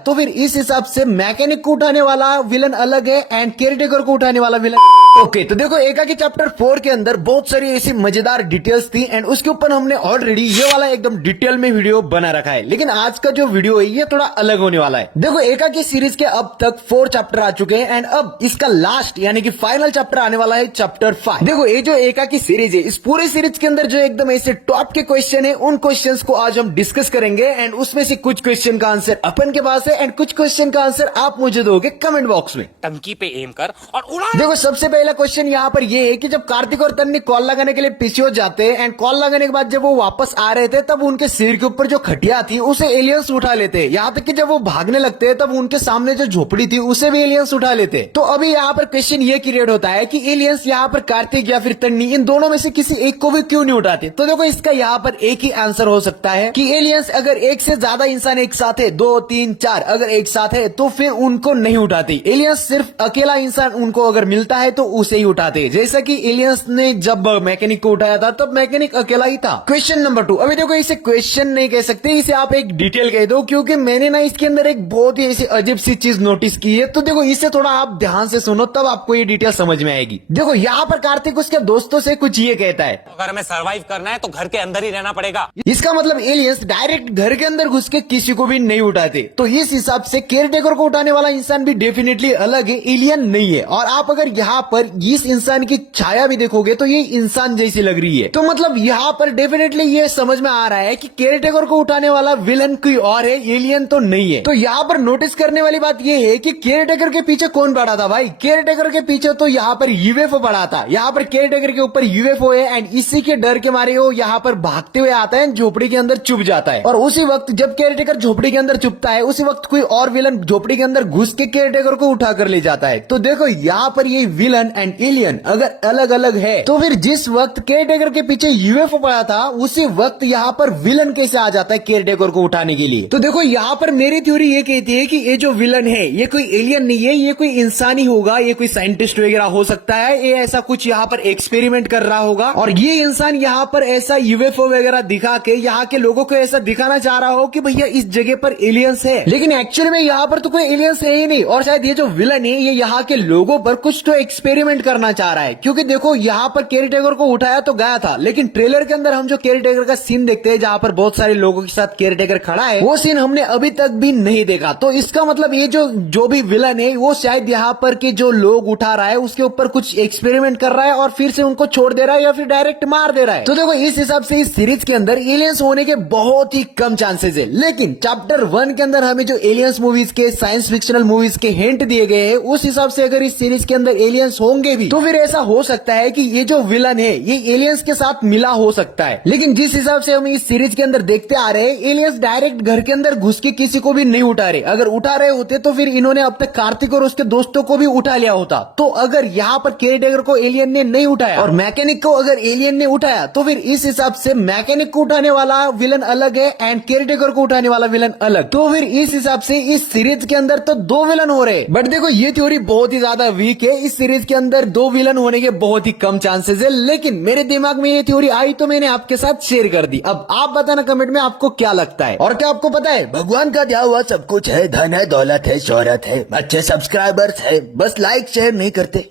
तो फिर इस हिसाब से मैकेनिक को उठाने वाला विलन अलग है एंड केयरटेकर को उठाने वाला विलन ओके। तो देखो एकाकी चैप्टर 4 के अंदर बहुत सारी ऐसी मजेदार डिटेल्स थी एंड उसके ऊपर हमने ऑलरेडी ये वाला एकदम डिटेल में वीडियो बना रखा है, लेकिन आज का जो वीडियो है ये थोड़ा अलग होने वाला है। देखो एकाकी सीरीज के अब तक 4 चैप्टर आ चुके हैं एंड अब इसका लास्ट यानी कि फाइनल चैप्टर आने वाला है चैप्टर 5। देखो ये जो एकाकी सीरीज है, इस पूरे सीरीज के अंदर जो एकदम ऐसे टॉप के क्वेश्चन है, उन क्वेश्चंस को आज हम डिस्कस करेंगे एंड उसमें से कुछ क्वेश्चन का आंसर अपन के पास है एंड कुछ क्वेश्चन का आंसर आप मुझे दोगे कमेंट बॉक्स में। टंकी पे एम कर और उड़ा। देखो सबसे पहला क्वेश्चन यहाँ पर ये है कि जब कार्तिक और तन्नी कॉल लगाने के लिए पीछे जाते हैं एंड कॉल लगाने के बाद जब वो वापस आ रहे थे तब उनके सिर के ऊपर जो खटिया थी उसे एलियंस उठा लेते हैं। यहाँ तक कि जब वो भागने लगते हैं तब उनके सामने जो झोपड़ी थी उसे भी एलियंस उठा लेते। तो अभी यहाँ पर क्वेश्चन ये क्रिएट होता है कि एलियंस यहाँ पर कार्तिक या फिर तन्नी इन दोनों में से किसी एक को भी क्यों नहीं उठाते। तो देखो इसका यहाँ पर एक ही आंसर हो सकता है कि एलियंस अगर एक से ज्यादा इंसान एक साथ है, 2 3 4 अगर एक साथ है तो फिर उनको नहीं उठाते। एलियंस सिर्फ अकेला इंसान उनको अगर मिलता है तो उसे ही उठाते। जैसा कि एलियंस ने जब मैकेनिक को उठाया था तब मैकेनिक अकेला ही था। Question number 2। अभी देखो इसे क्वेश्चन नहीं कह सकते, इसे आप एक डिटेल कह दो, क्योंकि मैंने ना इसके अंदर एक बहुत ही ऐसी अजीब सी चीज नोटिस की है। तो देखो इसे थोड़ा आप ध्यान से सुनो तब आपको ये डिटेल समझ में आएगी। देखो यहाँ पर कार्तिक उसके दोस्तों से कुछ ये कहता है, अगर हमें सरवाइव करना है तो घर के अंदर ही रहना पड़ेगा। इसका मतलब एलियंस डायरेक्ट घर के अंदर घुस के किसी को भी नहीं उठाते। तो इस हिसाब से केयरटेकर को उठाने वाला इंसान भी डेफिनेटली अलग है, एलियन नहीं है। और आप अगर यहाँ पर इस इंसान की छाया भी देखोगे तो ये इंसान जैसी लग रही है। तो मतलब यहाँ पर डेफिनेटली ये समझ में आ रहा है कि केयरटेकर को उठाने वाला विलन कोई और है, एलियन तो नहीं है। तो यहाँ पर नोटिस करने वाली बात ये है कि केयरटेकर के पीछे कौन पड़ा था भाई। केयरटेकर के पीछे तो यहाँ पर यूएफओ पड़ा था। यहाँ पर केयरटेकर के ऊपर यूएफओ है एंड इसी के डर के मारे वो यहाँ पर भागते हुए आता है, झोपड़ी के अंदर छुप जाता है। और उसी वक्त जब केयरटेकर झोपड़ी के अंदर छुपता है उसी वक्त कोई और विलन झोपड़ी के अंदर घुस के केयरटेकर को उठा कर ले जाता है। तो देखो यहाँ पर ये विलन एंड एलियन अगर अलग अलग है तो फिर जिस वक्त केयरटेकर के पीछे यूएफओ पड़ा था उसी वक्त यहाँ पर विलन कैसे आ जाता है केयरटेकर को उठाने के लिए। तो देखो यहाँ पर मेरी थ्योरी ये कहती है कि ये जो विलन है ये कोई एलियन नहीं है, ये कोई इंसान ही होगा, ये कोई साइंटिस्ट वगैरह हो सकता है। ये ऐसा कुछ यहाँ पर एक्सपेरिमेंट कर रहा होगा और ये इंसान यहाँ पर ऐसा यूएफओ वगैरह दिखा के यहाँ के लोगों को ऐसा दिखाना चाह रहा हो कि भैया इस जगह पर एलियंस है, लेकिन एक्चुअली में यहाँ पर तो कोई एलियंस है ही नहीं। और शायद ये जो विलन है ये यहाँ के लोगों पर कुछ तो एक्सपेरिमेंट करना चाह रहा है, क्योंकि देखो यहाँ पर केयरटेकर को उठाया तो गया था, लेकिन ट्रेलर के अंदर हम जो केयरटेकर का सीन देखते हैं जहाँ पर बहुत सारे लोगों के साथ केयरटेकर खड़ा है वो सीन हमने अभी तक भी नहीं देखा। तो इसका मतलब ये जो भी विलन है वो शायद यहाँ पर के जो लोग उठा रहा है उसके ऊपर कुछ एक्सपेरिमेंट कर रहा है और फिर से उनको छोड़ दे रहा है या फिर डायरेक्ट मार दे रहा है। तो देखो इस हिसाब से इस सीरीज के अंदर एलियंस होने के बहुत ही कम चांसेस है, लेकिन चैप्टर 1 के अंदर हमें जो एलियंस मूवीज के साइंस फिक्शनल मूवीज के हिंट दिए गए हैं उस हिसाब से अगर इस सीरीज के अंदर एलियंस होंगे भी तो फिर ऐसा हो सकता है कि ये जो विलन है ये एलियंस के साथ मिला हो सकता है। लेकिन जिस हिसाब से हम इस सीरीज के अंदर देखते आ रहे हैं एलियंस डायरेक्ट घर के अंदर घुस के किसी को भी नहीं उठा रहे। अगर उठा रहे होते तो फिर इन्होंने अब तक कार्तिक और उसके दोस्तों को भी उठा लिया होता। तो अगर यहाँ पर केयरटेकर को एलियन ने नहीं उठाया और मैकेनिक को अगर एलियन ने उठाया तो फिर इस हिसाब से मैकेनिक को उठाने वाला विलन अलग है एंड केयरटेकर को उठाने वाला विलन अलग। तो फिर इस हिसाब से इस सीरीज के अंदर तो 2 विलन हो रहे। बट देखो ये थ्योरी बहुत ही ज्यादा वीक है, इस सीरीज के अंदर 2 विलन होने के बहुत ही कम चांसेस है, लेकिन मेरे दिमाग में ये थ्योरी आई तो मैंने आपके साथ शेयर कर दी। अब आप बताना कमेंट में आपको क्या लगता है। और क्या आपको पता है भगवान का दिया हुआ सब कुछ है, धन है, दौलत है, शोहरत है, अच्छे सब्सक्राइबर्स है, बस लाइक शेयर नहीं करते।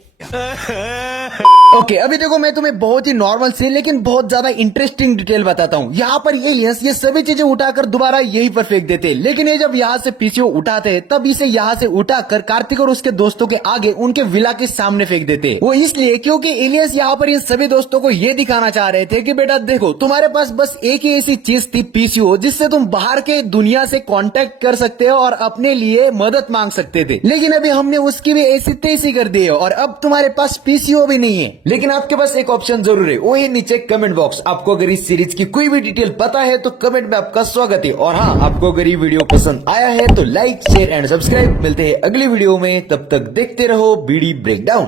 ओके, अभी देखो मैं तुम्हें बहुत ही नॉर्मल से लेकिन बहुत ज्यादा इंटरेस्टिंग डिटेल बताता हूँ। यहाँ पर एलियंस ये सभी चीजें उठाकर दोबारा यहीं पर फेंक देते, लेकिन ये जब यहाँ से पीछे उठाते हैं तब इसे यहाँ से उठाकर कार्तिक और उसके दोस्तों के आगे उनके विला के सामने फेंक देते। वो इसलिए क्योंकि एलियंस यहाँ पर इन सभी दोस्तों को ये दिखाना चाह रहे थे कि बेटा देखो तुम्हारे पास बस एक ही ऐसी चीज थी पीसीओ जिससे तुम बाहर के दुनिया से कांटेक्ट कर सकते हो और अपने लिए मदद मांग सकते थे, लेकिन अभी हमने उसकी भी ऐसी तैसी कर दी है और अब तुम्हारे पास पीसीओ भी नहीं है। लेकिन आपके पास एक ऑप्शन जरूर है, वो है नीचे कमेंट बॉक्स। आपको अगर इस सीरीज की कोई भी डिटेल पता है तो कमेंट में आपका स्वागत है। और हाँ, आपको अगर ये वीडियो पसंद आया है तो लाइक शेयर एंड सब्सक्राइब। मिलते हैं अगली वीडियो में, तब तक देखते रहो बीडी ब्रेकडाउन।